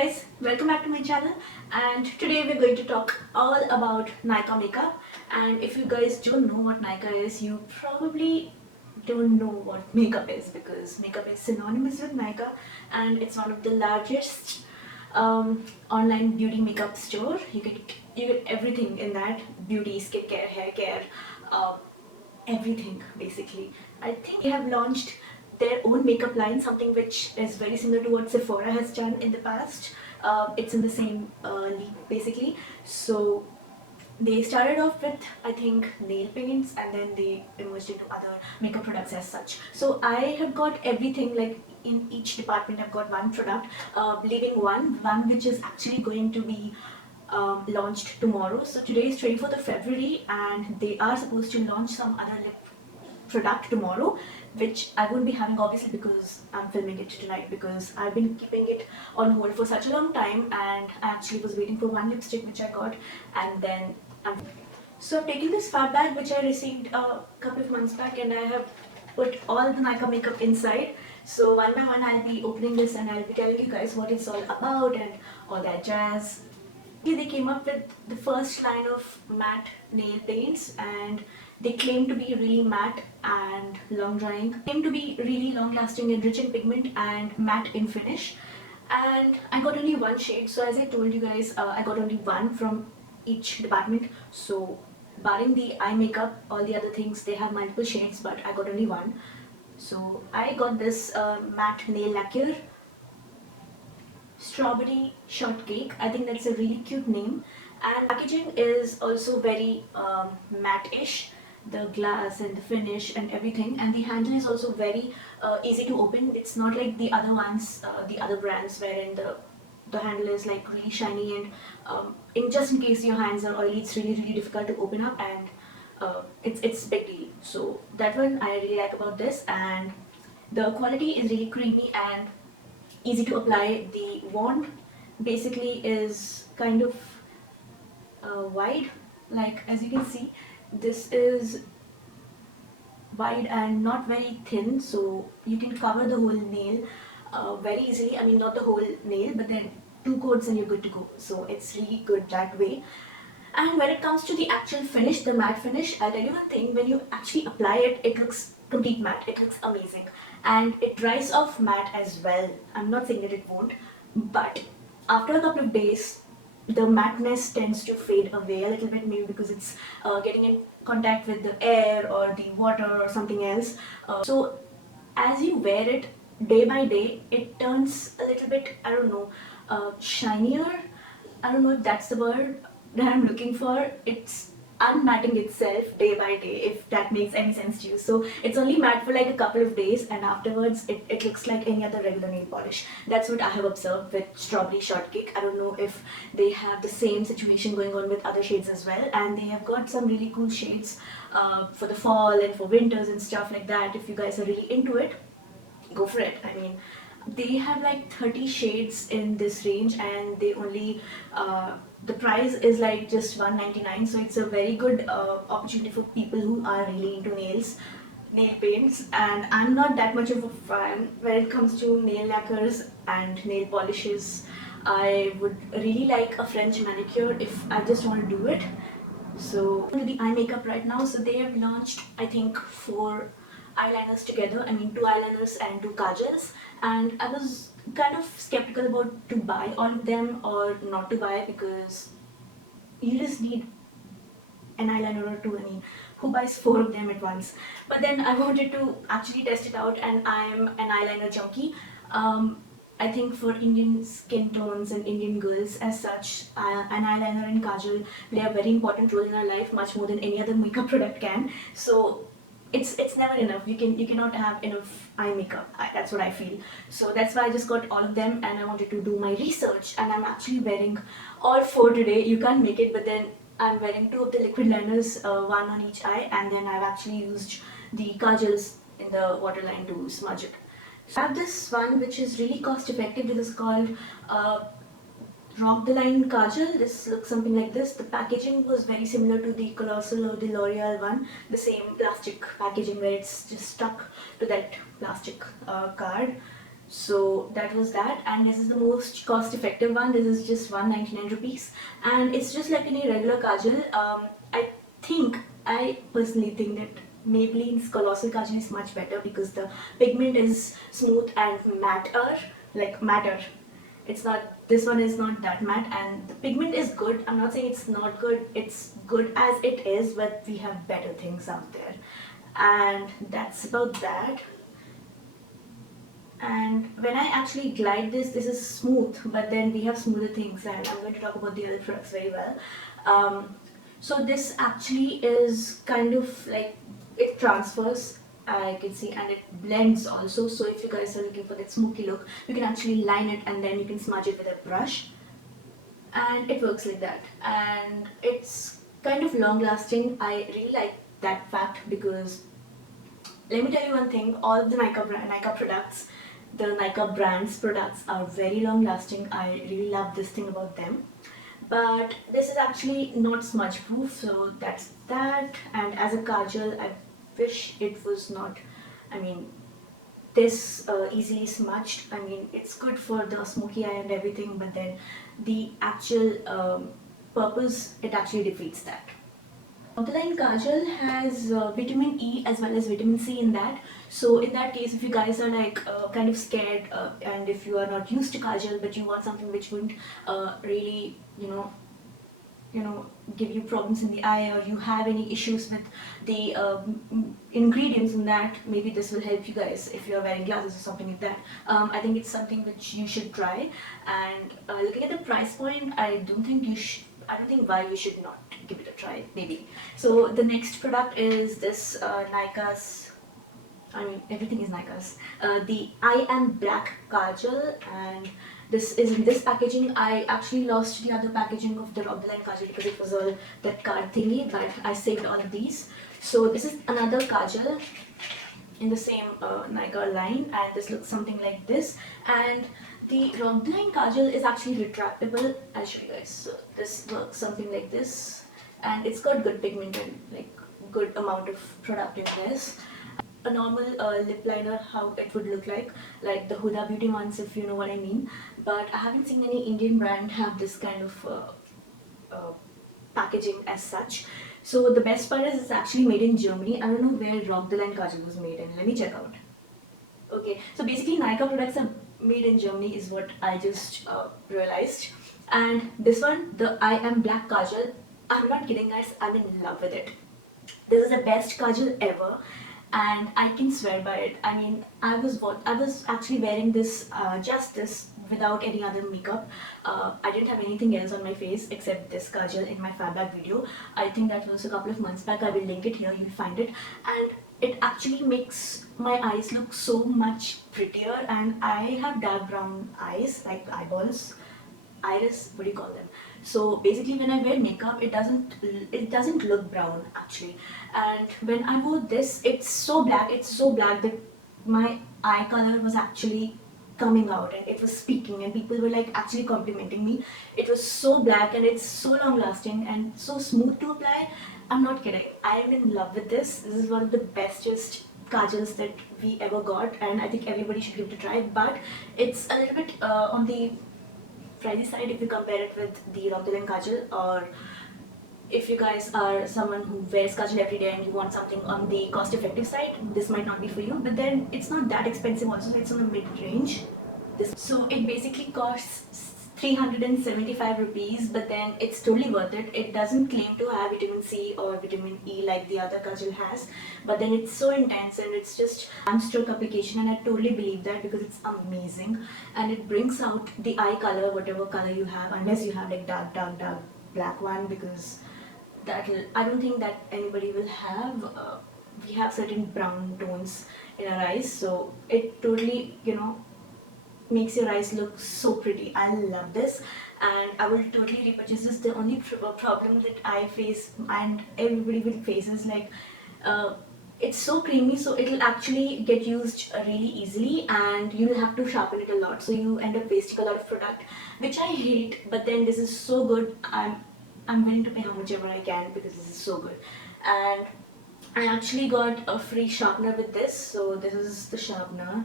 guys, welcome back to my channel, and today we're going to talk all about Nykaa makeup. And if you guys don't know what Nykaa is, you probably don't know what makeup is, because makeup is synonymous with Nykaa and it's one of the largest online beauty makeup store. You get everything in that: beauty, skincare, hair care, um, everything basically. I think they have launched their own makeup line, something which is very similar to what Sephora has done in the past. It's in the same league basically. So they started off with, I think, nail paints, and then they emerged into other makeup products as such. So I have got everything, like in each department I've got one product, leaving one which is actually going to be launched tomorrow. So today is 24th of February and they are supposed to launch some other lip product tomorrow, which I won't be having obviously because I'm filming it tonight, because I've been keeping it on hold for such a long time, and I actually was waiting for one lipstick which I got, and then I'm taking this fab bag which I received a couple of months back, and I have put all the Nykaa makeup inside. So one by one I'll be opening this and I'll be telling you guys what it's all about and all that jazz. They came up with the first line of matte nail paints, and they claim to be really matte and long drying, claim to be really long lasting and rich in pigment and matte in finish. And I got only one shade, so as I told you guys, I got only one from each department. So barring the eye makeup, all the other things they have multiple shades, but I got only one. So I got this matte nail lacquer, Strawberry Shortcake. I think that's a really cute name. And packaging is also very matte-ish. The glass and the finish and everything. And the handle is also very easy to open. It's not like the other ones, the other brands, wherein the handle is like really shiny, and just in case your hands are oily, it's really difficult to open up, and it's big deal. So that one I really like about this, and the quality is really creamy and easy to apply. The wand basically is kind of wide, like as you can see, this is wide and not very thin, so you can cover the whole nail very easily. I mean, not the whole nail, but then two coats and you're good to go. So it's really good that way. And when it comes to the actual finish, the matte finish, I'll tell you one thing: when you actually apply it, it looks complete matte. It looks amazing, and it dries off matte as well. I'm not saying that it won't, but after a couple of days, the matteness tends to fade away a little bit, maybe because it's getting in contact with the air or the water or something else. So as you wear it day by day, it turns a little bit, I don't know, shinier. I don't know if that's the word that I'm looking for. It's unmatting itself day by day, if that makes any sense to you. So it's only matte for like a couple of days, and afterwards it looks like any other regular nail polish. That's what I have observed with Strawberry Shortcake. I don't know if they have the same situation going on with other shades as well, and they have got some really cool shades for the fall and for winters and stuff like that. If you guys are really into it, go for it. I mean, they have like 30 shades in this range, and they only the price is like just $1.99, so it's a very good opportunity for people who are really into nail paints. And I'm not that much of a fan when it comes to nail lacquers and nail polishes. I would really like a French manicure if I just want to do it. So to the eye makeup right now, so they have launched, I think, 4 eyeliners together. I mean, 2 eyeliners and 2 kajals, and I was kind of skeptical about to buy all of them or not to buy, because you just need an eyeliner or two. I mean, who buys 4 of them at once? But then I wanted to actually test it out, and I'm an eyeliner junkie. I think for Indian skin tones and Indian girls as such, an eyeliner and kajal play a very important role in our life, much more than any other makeup product can. So it's never enough. You cannot have enough eye makeup. That's what I feel. So that's why I just got all of them, and I wanted to do my research, and I'm actually wearing all 4 today. You can't make it, but then I'm wearing 2 of the liquid liners, one on each eye, and then I've actually used the kajals in the waterline to smudge it. So I have this one which is really cost effective. It is called Rock the Line Kajal. This looks something like this. The packaging was very similar to the Colossal or the L'Oreal one, the same plastic packaging where it's just stuck to that plastic card. So that was that, and this is the most cost effective one. This is just 199 rupees, and it's just like any regular kajal. I think, I personally think that Maybelline's Colossal Kajal is much better because the pigment is smooth and matter, like matter. It's not, this one is not that matte, and the pigment is good. I'm not saying it's not good, it's good as it is, but we have better things out there. And that's about that. And when I actually glide this is smooth, but then we have smoother things, and I'm going to talk about the other products very well. So this actually is kind of like, it transfers, I can see, and it blends also. So if you guys are looking for that smoky look, you can actually line it and then you can smudge it with a brush, and it works like that. And it's kind of long lasting. I really like that fact because let me tell you one thing, all of the Nykaa products, the Nykaa brand's products are very long lasting. I really love this thing about them. But this is actually not smudge proof, so that's that. And as a kajal, I wish it was not, I mean, this easily smudged. I mean, it's good for the smoky eye and everything, but then the actual purpose, it actually defeats that. Alkaline Kajal has vitamin E as well as vitamin C in that. So in that case, if you guys are like kind of scared and if you are not used to Kajal but you want something which wouldn't really, give you problems in the eye, or you have any issues with the ingredients in that, maybe this will help you guys if you're wearing glasses or something like that. I think it's something which you should try. And looking at the price point, I don't think why you should not give it a try, maybe. So the next product is this Nykaa's, I mean, everything is Nykaa's. The EyeMBlack Kajal, and this is in this packaging. I actually lost the other packaging of the Rock the Line Kajal because it was all that card thingy, but I saved all of these. So this is another Kajal in the same Nykaa line, and this looks something like this. And the Rock the Line Kajal is actually retractable. I'll show you guys. So this works something like this, and it's got good pigment and like good amount of product in this. A normal lip liner, how it would look like the Huda Beauty ones, if you know what I mean. But I haven't seen any Indian brand have this kind of packaging as such. So the best part is it's actually made in Germany. I don't know where Rock the Line Kajal was made in. Let me check out. Okay, so basically Nykaa products are made in Germany is what I just realized. And this one, the EyeMBlack Kajal, I'm not kidding guys, I'm in love with it. This is the best kajal ever, and I can swear by it. I mean, I was actually wearing this, just this, without any other makeup. I didn't have anything else on my face except this kajal in my Fab video. I think that was a couple of months back. I will link it here, you'll find it. And it actually makes my eyes look so much prettier, and I have dark brown eyes, like eyeballs, iris, what do you call them? So basically when I wear makeup, it doesn't look brown actually. And when I wore this, it's so black that my eye color was actually coming out and it was speaking, and people were like actually complimenting me. It was so black and it's so long lasting and so smooth to apply. I'm not kidding, I am in love with this. This is one of the bestest kajals that we ever got, and I think everybody should give it a try. But it's a little bit on the pricey side if you compare it with the Rock the Line Kajal, or if you guys are someone who wears kajal every day and you want something on the cost effective side, this might not be for you. But then it's not that expensive also, it's on the mid range. So it basically costs 375 rupees, but then it's totally worth it. It doesn't claim to have vitamin C or vitamin E like the other kajal has, but then it's so intense and it's just one stroke application, and I totally believe that because it's amazing and it brings out the eye color, whatever color you have, unless you have like dark black one, because I don't think that anybody will have. We have certain brown tones in our eyes, so it totally, makes your eyes look so pretty. I love this and I will totally repurchase this. The only problem that I face and everybody will face is like it's so creamy, so it'll actually get used really easily and you'll have to sharpen it a lot, so you end up wasting a lot of product, which I hate. But then this is so good, I'm willing to pay how much ever I can because this is so good. And I actually got a free sharpener with this. So this is the sharpener,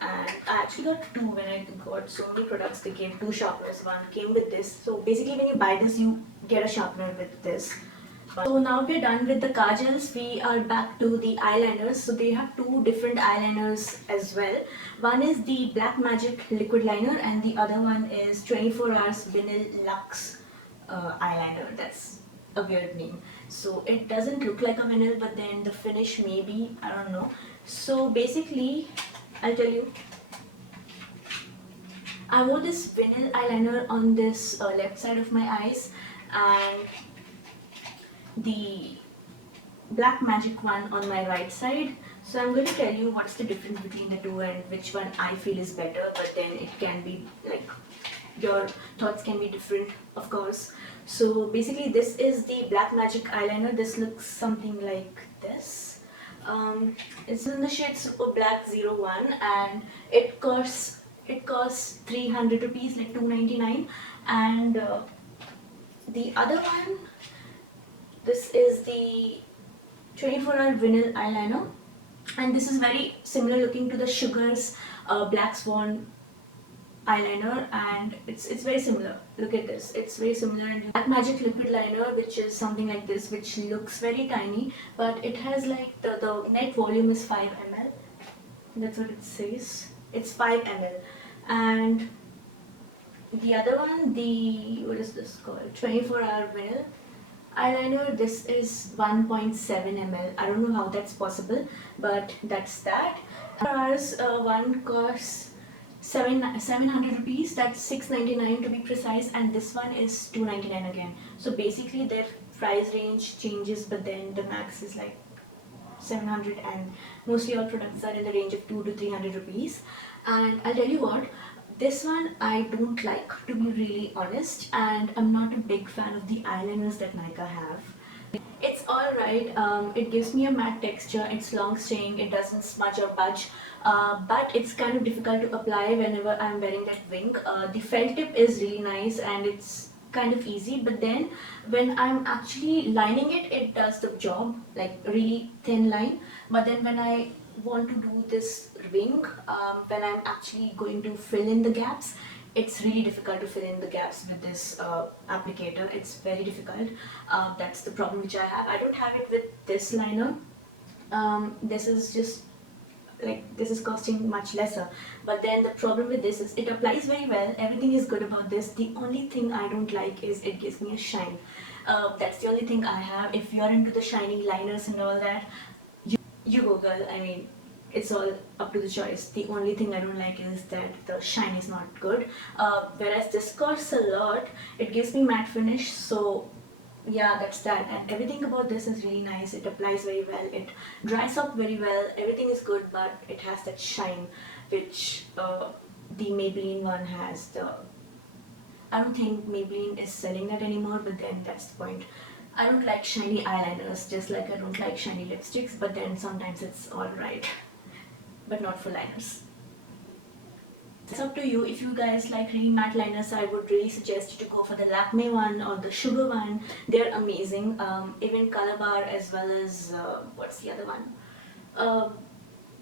and I actually got two. When I got so many products, they came two sharpeners. One came with this. So basically when you buy this, you get a sharpener with this. So now we're done with the kajals. We are back to the eyeliners. So they have two different eyeliners as well. One is the Black Magic liquid liner and the other one is 24 hours vinyl Luxe eyeliner. That's a weird name. So it doesn't look like a vinyl, but then the finish maybe, I don't know. So basically, I'll tell you, I wore this vinyl eyeliner on this left side of my eyes, and the Black Magic one on my right side. So I'm going to tell you what's the difference between the two and which one I feel is better, but then it can be like, your thoughts can be different, of course. So basically this is the Black Magic eyeliner. This looks something like this. It's in the shade Super Black 01 and it costs 300 rupees, like 299. And the other one, this is the 24-hour vinyl eyeliner, and this is very similar looking to the Sugar's Black Swan eyeliner, and it's very similar. Look at this, it's very similar. And Black Magic liquid liner, which is something like this, which looks very tiny, but it has like the net volume is 5 ml. That's what it says. It's 5 ml. And the other one, the what is this called? 24-hour vinyl eyeliner. This is 1.7 ml. I don't know how that's possible, but that's that. Ours one costs 700 rupees. That's 699 to be precise, and this one is 299 again. So basically their price range changes, but then the max is like 700, and mostly all products are in the range of 200 to 300 rupees. And I'll tell you what, this one I don't like, to be really honest, and I'm not a big fan of the eyeliners that Nykaa have. It's alright, it gives me a matte texture, it's long staying, it doesn't smudge or budge, but it's kind of difficult to apply whenever I'm wearing that wing. The felt tip is really nice and it's kind of easy, but then when I'm actually lining it, it does the job, like really thin line. But then when I want to do this wing, when I'm actually going to fill in the gaps, it's really difficult to fill in the gaps with this applicator. It's very difficult. That's the problem which I have. I don't have it with this liner. This is just like, this is costing much lesser, but then the problem with this is it applies very well, everything is good about this. The only thing I don't like is it gives me a shine. That's the only thing I have. If you're into the shiny liners and all that, you go girl. I mean, it's all up to the choice. The only thing I don't like is that the shine is not good, whereas this costs a lot. It gives me matte finish, so yeah, that's that. And everything about this is really nice. It applies very well, it dries up very well, everything is good, but it has that shine which the Maybelline one has. I don't think Maybelline is selling that anymore, but then that's the point. I don't like shiny eyeliners, just like I don't like shiny lipsticks, but then sometimes it's alright, but not for liners. It's up to you. If you guys like really matte liners, I would really suggest you to go for the Lakme one or the Sugar one. They're amazing. Even Color Bar, as well as what's the other one?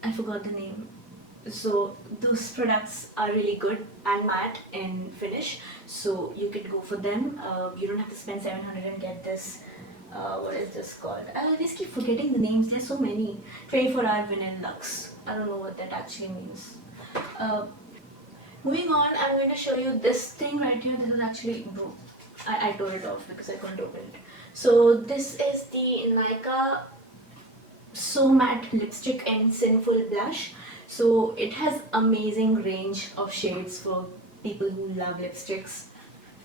I forgot the name. So those products are really good and matte in finish, so you can go for them. You don't have to spend 700 and get this. What is this called? I always keep forgetting the names. There's so many. 24-hour vinyl Luxe. I don't know what that actually means. Moving on, I'm going to show you this thing right here. This is actually, I tore it off because I couldn't open it. So this is the Nykaa So Matte Lipstick in Sinful Blush. So it has amazing range of shades for people who love lipsticks.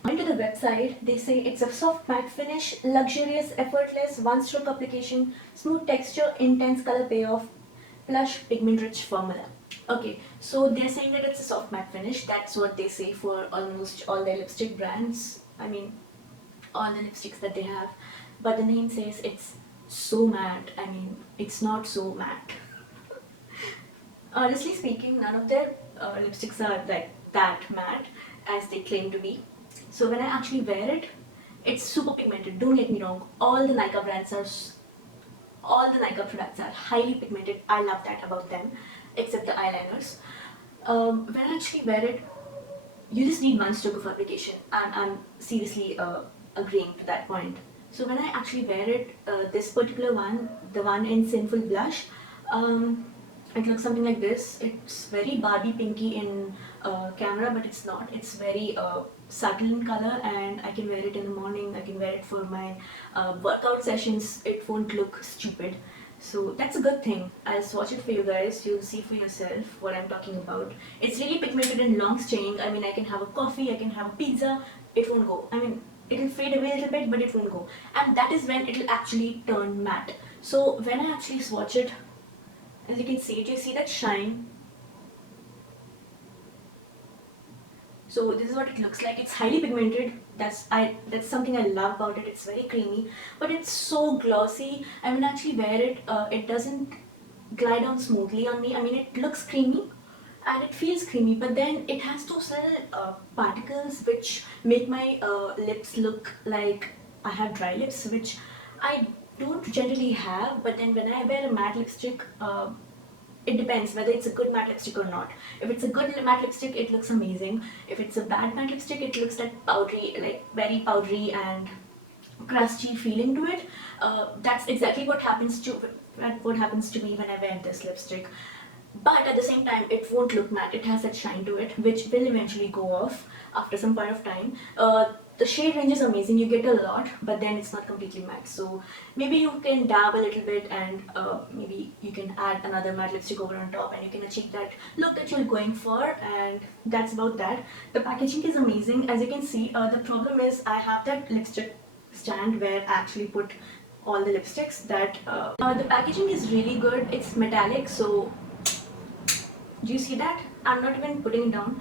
Going to the website, they say it's a soft matte finish, luxurious, effortless, one-stroke application, smooth texture, intense color payoff, plush, pigment-rich formula. Okay, so they're saying that it's a soft matte finish. That's what they say for almost all their lipstick brands. I mean, all the lipsticks that they have. But the name says it's so matte. I mean, it's not so matte. Honestly speaking, none of their lipsticks are like that matte as they claim to be. So when I actually wear it, it's super pigmented. Don't get me wrong. All the Nykaa products are highly pigmented. I love that about them, except the eyeliners. When I actually wear it, you just need one stroke of application. I'm seriously agreeing to that point. So when I actually wear it, this particular one, the one in Sinful Blush, um, it looks something like this. It's very Barbie pinky in camera, but it's not. It's very subtle in color, and I can wear it in the morning. I can wear it for my workout sessions. It won't look stupid. So that's a good thing. I'll swatch it for you guys. You'll see for yourself what I'm talking about. It's really pigmented and long staying. I mean, I can have a coffee, I can have a pizza. It won't go. I mean, it'll fade away a little bit, but it won't go. And that is when it'll actually turn matte. So when I actually swatch it, as you can see, do you see that shine? So this is what it looks like. It's highly pigmented. That's something I love about it. It's very creamy, but it's so glossy. I mean, actually wear it. It doesn't glide on smoothly on me. I mean, it looks creamy, and it feels creamy, but then it has those little particles which make my lips look like I have dry lips, which I don't generally have. But then when I wear a matte lipstick, it depends whether it's a good matte lipstick or not. If it's a good matte lipstick, it looks amazing. If it's a bad matte lipstick, it looks like powdery, like very powdery and crusty feeling to it. That's exactly what happens to me when I wear this lipstick. But at the same time, it won't look matte. It has that shine to it, which will eventually go off after some point of time. The shade range is amazing. You get a lot, but then it's not completely matte. So maybe you can dab a little bit, and maybe you can add another matte lipstick over on top, and you can achieve that look that you're going for. And that's about that. The packaging is amazing. As you can see, the problem is I have that lipstick stand where I actually put all the lipsticks. The packaging is really good. It's metallic, so do you see that? I'm not even putting it down.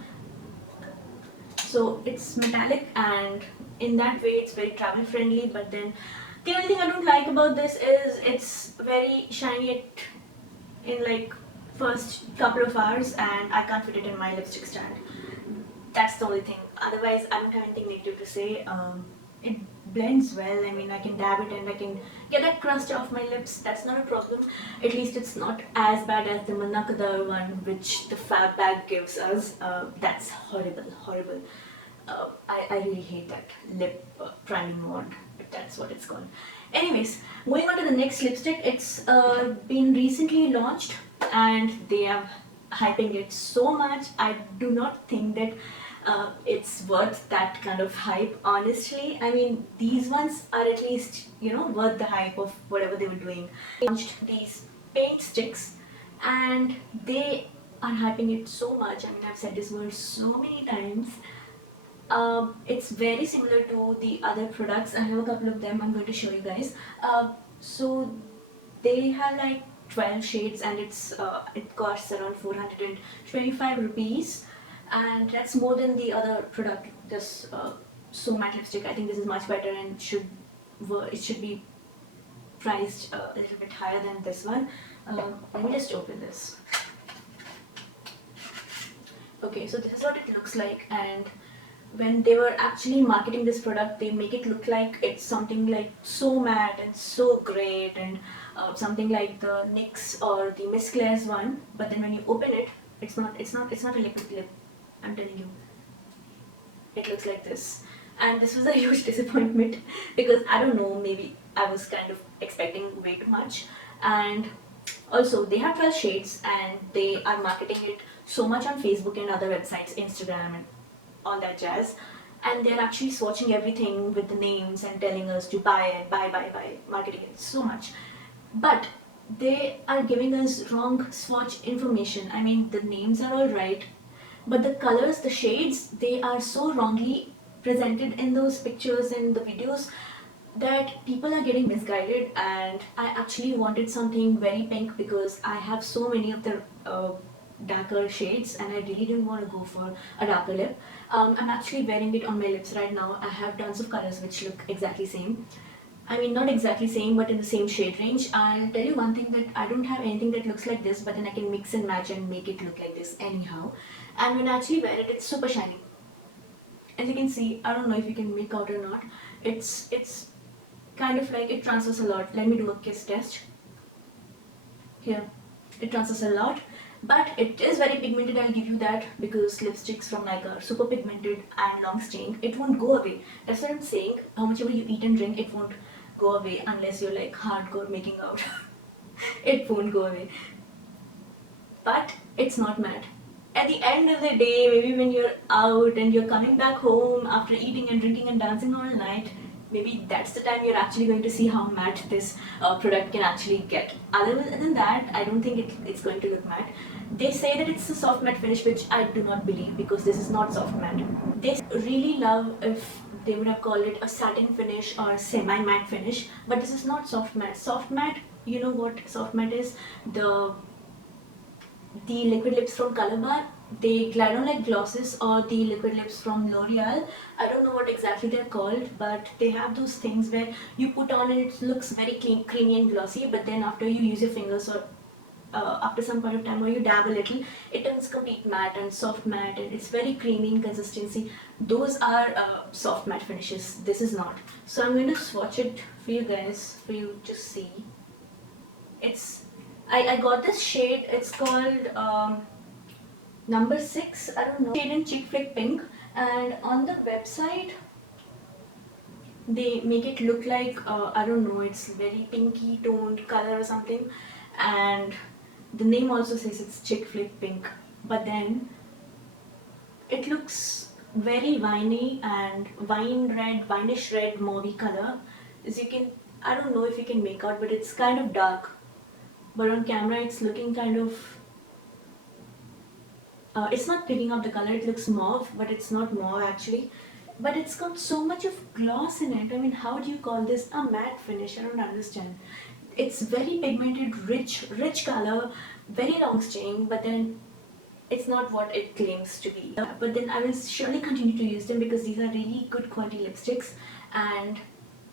So it's metallic, and in that way it's very travel friendly. But then the only thing I don't like about this is it's very shiny in like first couple of hours, and I can't fit it in my lipstick stand. That's the only thing. Otherwise, I don't have anything negative to say. It blends well. I mean, I can dab it and I can get that crust off my lips. That's not a problem. At least it's not as bad as the Manakadar one, which the Fab bag gives us. That's horrible, horrible. I really hate that lip priming wand, but that's what it's called. Anyways, going on to the next lipstick. It's been recently launched, and they are hyping it so much. I do not think that it's worth that kind of hype, honestly. I mean, these ones are at least, worth the hype of whatever they were doing. They launched these Paintstix, and they are hyping it so much. I mean, I've said this word so many times. It's very similar to the other products. I have a couple of them. I'm going to show you guys. So they have like 12 shades, and it costs around 425 rupees, and that's more than the other product. This So Matte lipstick, I think this is much better, and it should be priced a little bit higher than this one. Let me just open this. Okay, so this is what it looks like, and when they were actually marketing this product, they make it look like it's something like so matte and so great, and something like the NYX or the Miss Claire's one. But then when you open it, it's not a liquid lip. I'm telling you, it looks like this. And this was a huge disappointment, because I don't know, maybe I was kind of expecting way too much. And also, they have 12 shades, and they are marketing it so much on Facebook and other websites, Instagram and all that jazz. And they're actually swatching everything with the names and telling us to buy and buy, marketing it so much. But they are giving us wrong swatch information. I mean, the names are all right, but the colors, the shades, they are so wrongly presented in those pictures and the videos that people are getting misguided. And I actually wanted something very pink, because I have so many of the darker shades, and I really didn't want to go for a darker lip. I'm actually wearing it on my lips right now. I have tons of colors which look exactly same. I mean, not exactly same, but in the same shade range. I'll tell you one thing, that I don't have anything that looks like this, but then I can mix and match and make it look like this anyhow. And when I actually wear it, it's super shiny. As you can see, I don't know if you can make out or not. It's kind of like, it transfers a lot. Let me do a kiss test. Here, it transfers a lot, but it is very pigmented, I'll give you that, because lipsticks from Nykaa are super pigmented and long staying. It won't go away. That's what I'm saying. How much ever you eat and drink, it won't go away unless you're like hardcore making out. It won't go away. But it's not matte. At the end of the day, maybe when you're out and you're coming back home after eating and drinking and dancing all night, maybe that's the time you're actually going to see how matte this product can actually get. Other than that, I don't think it's going to look matte. They say that it's a soft matte finish, which I do not believe, because this is not soft matte. They really love if they would have called it a satin finish or semi matte finish, but this is not soft matte. Soft matte, you know what soft matte is? The liquid lips from Color Bar, the glide on like glosses, or the liquid lips from L'Oreal. I don't know what exactly they're called, but they have those things where you put on and it looks very clean, creamy and glossy, but then after you use your fingers, or after some point of time, or you dab a little, it turns complete matte and soft matte, and it's very creamy in consistency. Those are soft matte finishes. This is not. So I'm going to swatch it for you guys, for you to see. I got this shade. It's called number 6. I don't know. Shade in Chick Flick Pink, and on the website they make it look like I don't know. It's very pinky toned color or something, and the name also says it's Chick Flick Pink. But then it looks very winey and winish red, mauvey color. As you can, I don't know if you can make out, but it's kind of dark. But on camera it's looking kind of it's not picking up the color. It looks mauve, but it's not mauve actually, but it's got so much of gloss in it. I mean, how do you call this a matte finish? I don't understand. It's very pigmented, rich color, very long staying, but then it's not what it claims to be. But then I will surely continue to use them, because these are really good quality lipsticks, and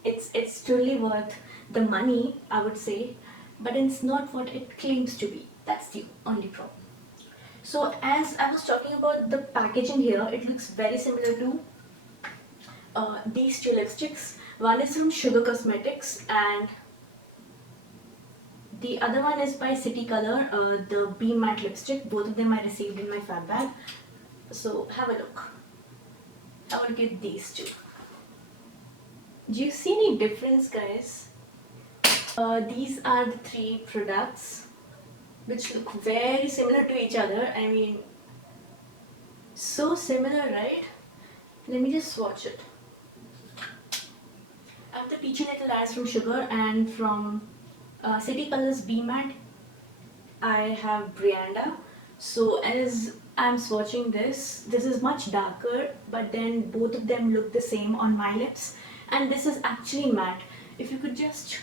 it's truly worth the money, I would say, but it's not what it claims to be. That's the only problem. So as I was talking about the packaging here, it looks very similar to these two lipsticks. One is from Sugar Cosmetics and the other one is by City Color, the Beam Matte lipstick. Both of them I received in my fab bag. So have a look. Have a look at these two. Do you see any difference, guys? These are the 3 products which look very similar to each other. I mean, so similar, right? Let me just swatch it. I have the Peachy Little Eyes from Sugar, and from City Colors B Matte I have Brianda. So as I'm swatching this is much darker, but then both of them look the same on my lips, and this is actually matte. If you could just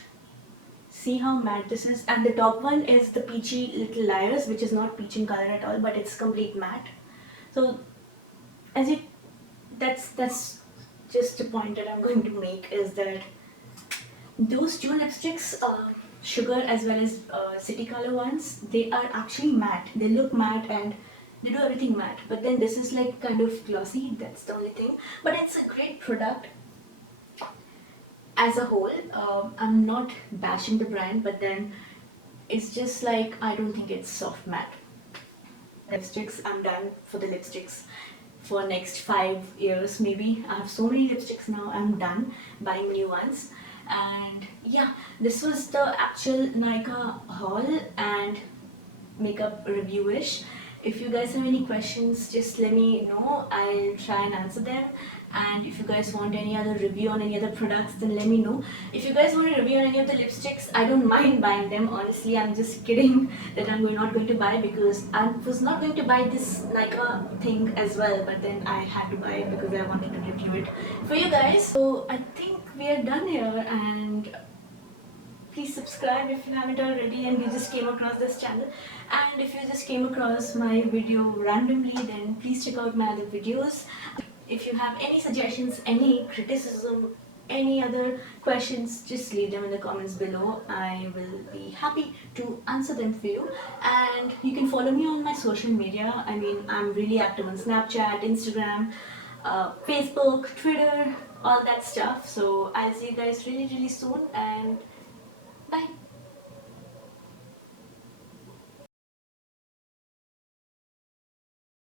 see how matte this is. And the top one is the Peachy Little Liars, which is not peach in color at all, but it's complete matte. So that's just a point that I'm going to make, is that those two lipsticks, Sugar as well as City Color ones, they are actually matte. They look matte and they do everything matte. But then this is like kind of glossy. That's the only thing. But it's a great product as a whole. I'm not bashing the brand, but then it's just like, I don't think it's soft matte. Lipsticks, I'm done for the lipsticks for next 5 years maybe. I have so many lipsticks now, I'm done buying new ones. And yeah, this was the actual Nykaa haul and makeup review-ish. If you guys have any questions, just let me know. I'll try and answer them. And if you guys want any other review on any other products, then let me know. If you guys want a review on any of the lipsticks, I don't mind buying them. Honestly, I'm just kidding that I'm not going to buy, because I was not going to buy this Nykaa thing as well, but then I had to buy it because I wanted to review it for you guys. So I think we are done here, and please subscribe if you haven't already and you just came across this channel. And if you just came across my video randomly, then please check out my other videos. If you have any suggestions, any criticism, any other questions, just leave them in the comments below. I will be happy to answer them for you. And you can follow me on my social media. I mean, I'm really active on Snapchat, Instagram, Facebook, Twitter, all that stuff. So I'll see you guys really soon, and bye.